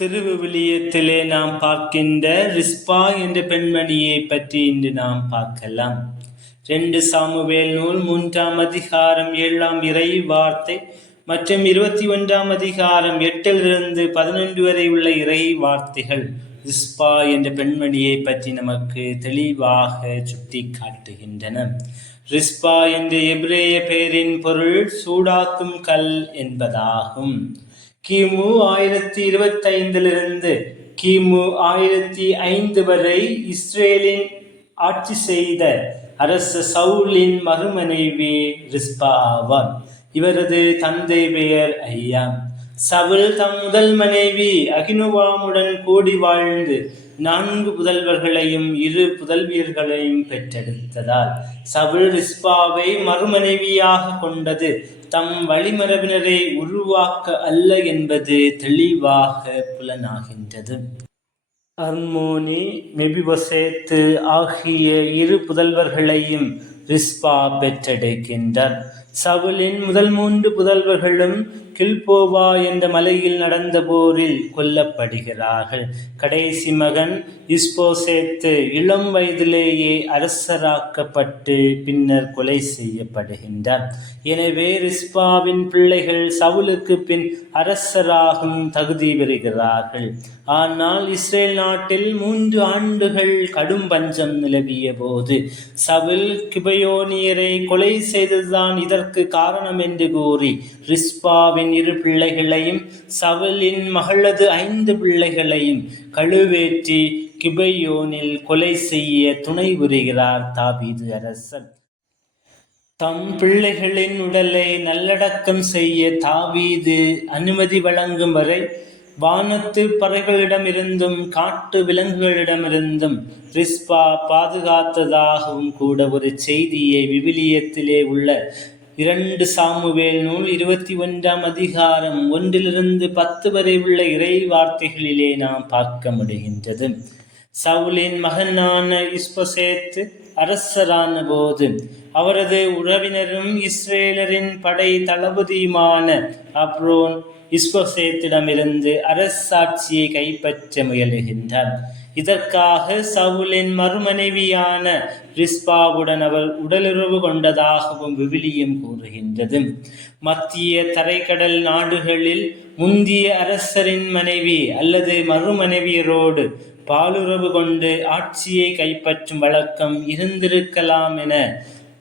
திருவிவிலியத்திலே நாம் பார்க்கின்ற ரிஸ்பா என்ற பெண்மணியை பற்றி இன்று நாம் பார்க்கலாம். ரெண்டு சாமுவேல் நூல் மூன்றாம் அதிகாரம் ஏழாம் இறை வார்த்தை மற்றும் இருபத்தி ஒன்றாம் அதிகாரம் எட்டிலிருந்து பதினொன்று வரை உள்ள இறை வார்த்தைகள். ரிஸ்பா என்ற பெண்மணியை பற்றி நமக்கு தெளிவாக சுட்டி காட்டுகின்றன ரிஸ்பா என்ற எபிரேய பெயரின் பொருள் சூடாக்கும் கல் என்பதாகும். கிமு ஆயிரத்தி இருபத்தைந்திலிருந்து கிமு ஆயிரத்தி ஐந்து வரை இஸ்ரேலின் ஆட்சி செய்த அரச சவுலின் மறுமனைவி ரிஸ்பா ஆவார். இவரது தந்தை பெயர் ஐயா சவுல் தம் முதல் மனைவி அகினுவாமுடன் கூடி வாழ்ந்து நான்கு புதல்வர்களையும் இரு புதல்வியர்களையும் பெற்றெடுத்ததால் சவுல் ரிஸ்பாவை மறுமனைவியாக கொண்டது தம் வழிமரபினரை உருவாக்க அல்ல என்பது தெளிவாக புலனாகின்றது. அர்மோனி மெபிபொசேத்து ஆகிய இரு புதல்வர்களையும் ரிஸ்பா பெற்றெடுக்கின்றார். சவுலின் முதல் மூன்று புதல்வர்களும் கில்போவா என்ற மலையில் நடந்த போரில் கொல்லப்படுகிறார்கள். கடைசி மகன் இஸ்போசேத்து இளம் வயதிலேயே அரசராக்கப்பட்டு பின்னர் கொலை செய்யப்படுகின்றார். எனவே ரிஸ்பாவின் பிள்ளைகள் சவுலுக்கு பின் அரசராகும் தகுதி பெறுகிறார்கள். ஆனால் இஸ்ரேல் நாட்டில் மூன்று ஆண்டுகள் கடும் பஞ்சம் நிலவிய போது சவுல் கிபயோனியரை கொலை செய்ததுதான் இதற்கு காரணம் என்று கூறி ரிஸ்பாவின் இரு பிள்ளைகளையும் சவலின் மகளது ஐந்து பிள்ளைகளையும் கழுவேற்றி கிபையோனில் கொலை செய்ய துணை புரிகிறார் தாபீது அரசன். தம் பிள்ளைகளின் உடலை நல்லடக்கம் செய்ய தாவீது அனுமதி வழங்கும் வரை வானத்து பறவைகளிடமிருந்தும் காட்டு விலங்குகளிடமிருந்தும் ரிஸ்பா பாதுகாத்ததாகவும் கூட ஒரு செய்தியை விவிலியத்திலே உள்ள இரண்டு சாமுவேல் நூல் இருபத்தி ஒன்றாம் அதிகாரம் ஒன்றிலிருந்து பத்து வரை உள்ள இறை வார்த்தைகளிலே நாம் பார்க்க முடிகின்றது. சவுலின் மகனான இஸ்பசேத் அரசரான போது அவரது உறவினரும் இஸ்ரேலரின் படை தளபதியுமான அப்ரோன் இஸ்பசேத்திடமிருந்து அரசாட்சியை கைப்பற்ற முயலுகின்றார். இதற்காக சவுலின் மறுமனைவியான ரிஸ்பாவுடன் அவர் உடலுறவு கொண்டதாகவும் விவிலியம் கூறுகின்றது. மத்திய தரைக்கடல் நாடுகளில் முந்திய அரசரின் மனைவி அல்லது மறுமனைவியரோடு பாலுறவு கொண்டு ஆட்சியை கைப்பற்றும் வழக்கம் இருந்திருக்கலாம் என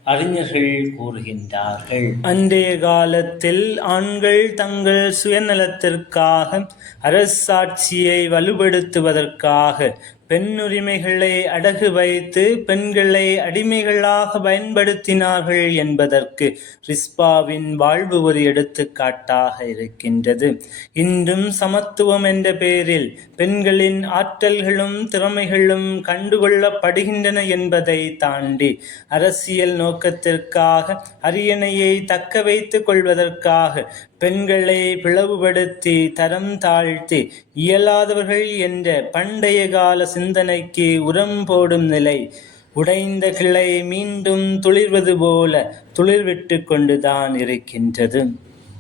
அறிஞர்கள் கூறுகின்றார்கள். அன்றைய காலத்தில் ஆண்கள் தங்கள் சுயநலத்திற்காக அரசாட்சியை வலுப்படுத்துவதற்காக பெண்ணுரிமைகளை அடகு வைத்து பெண்களை அடிமைகளாக பயன்படுத்தினார்கள் என்பதற்கு ரிஸ்பாவின் வாழ்வு ஒரு எடுத்துக்காட்டாக இருக்கின்றது. இன்றும் சமத்துவம் என்ற பெயரில் பெண்களின் ஆற்றல்களும் திறமைகளும் கண்டுகொள்ளப்படுகின்றன என்பதை தாண்டி அரசியல் நோக்கத்திற்காக அரியணையை தக்க வைத்துக் கொள்வதற்காக பெண்களை பிளவுபடுத்தி தரம் தாழ்த்தி இயலாதவர்கள் என்ற பண்டைய கால சிந்தனைக்கு உரம் போடும் நிலை. உடைந்த கிளை மீண்டும் துளிர்வது போல துளிர்விட்டு கொண்டுதான் இருக்கின்றது.